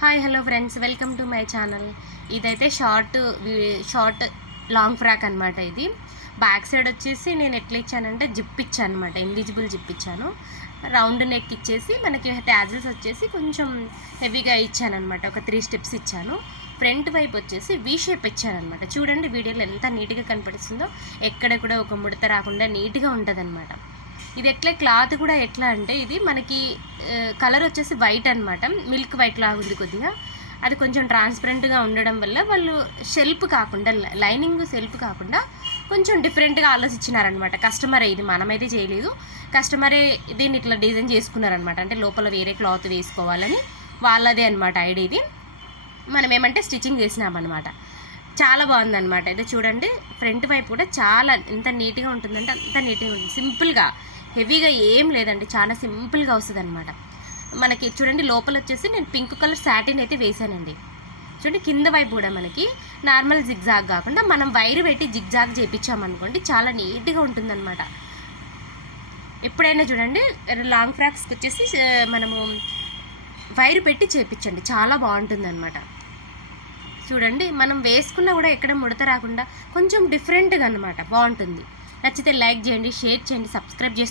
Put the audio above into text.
Hi hello friends welcome to my channel ఇదైతే short short long frock అనమాట ఇది. Back side వచ్చేసి నేను ఎట్లా ఇచ్చానంటే జిప్ ఇచ్చాను అనమాట ఇన్విజిబుల్ జిప్ ఇచ్చాను. రౌండ్ నెక్ ఇచ్చేసి మనకి ట్యాజిల్స్ వచ్చేసి కొంచెం హెవీగా ఇచ్చాను అనమాట ఒక త్రీ స్టెప్స్ ఇచ్చాను. ఫ్రంట్ వైపు వచ్చేసి వీ షేప్ ఇచ్చాను అనమాట చూడండి వీడియోలో ఎంత నీట్గా కనపడిస్తుందో. ఎక్కడ కూడా ఒక ముడత రాకుండా నీట్గా ఉంటుంది ఇది ఎట్లా క్లాత్ కూడా ఎట్లా అంటే ఇది మనకి కలర్ వచ్చేసి వైట్ అనమాట మిల్క్ వైట్ లాగా ఉంది కొద్దిగా. అది కొంచెం ట్రాన్స్పరెంట్గా ఉండడం వల్ల వాళ్ళు షెల్ఫ్ కాకుండా లైనింగ్ సెల్ఫ్ కాకుండా కొంచెం డిఫరెంట్గా ఆలోచించినారనమాట కస్టమరే ఇది మనమైతే చేయలేదు. కస్టమరే దీన్ని ఇట్లా డిజైన్ చేసుకున్నారనమాట అంటే లోపల వేరే క్లాత్ వేసుకోవాలని వాళ్ళదే అనమాట ఐడియా ఇది. మనం ఏమంటే స్టిచ్చింగ్ చేసినామన్నమాట. చాలా బాగుందన్నమాట. ఇది చూడండి ఫ్రంట్ వైపు కూడా చాలా ఎంత నీట్గా ఉంటుందంటే అంత నీట్గా ఉంటుంది సింపుల్గా హెవీగా ఏం లేదండి. చాలా సింపుల్గా వస్తుంది అనమాట మనకి చూడండి లోపల వచ్చేసి నేను పింక్ కలర్ శాటిన్ అయితే వేసానండి చూడండి కింద వైపు కూడా మనకి నార్మల్ జిగ్జాగ్ కాకుండా మనం వైర్ పెట్టి జిగ్జాగ్ చేయించామనుకోండి చాలా నీట్గా ఉంటుందన్నమాట. ఎప్పుడైనా చూడండి లాంగ్ ఫ్రాక్స్కి వచ్చేసి మనము వైర్ పెట్టి చేయించండి చాలా బాగుంటుంది అనమాట చూడండి మనం వేసుకున్నా కూడా ఎక్కడ ముడత రాకుండా కొంచెం డిఫరెంట్గా అనమాట బాగుంటుంది. నచ్చితే లైక్ చేయండి షేర్ చేయండి సబ్స్క్రైబ్ చేసి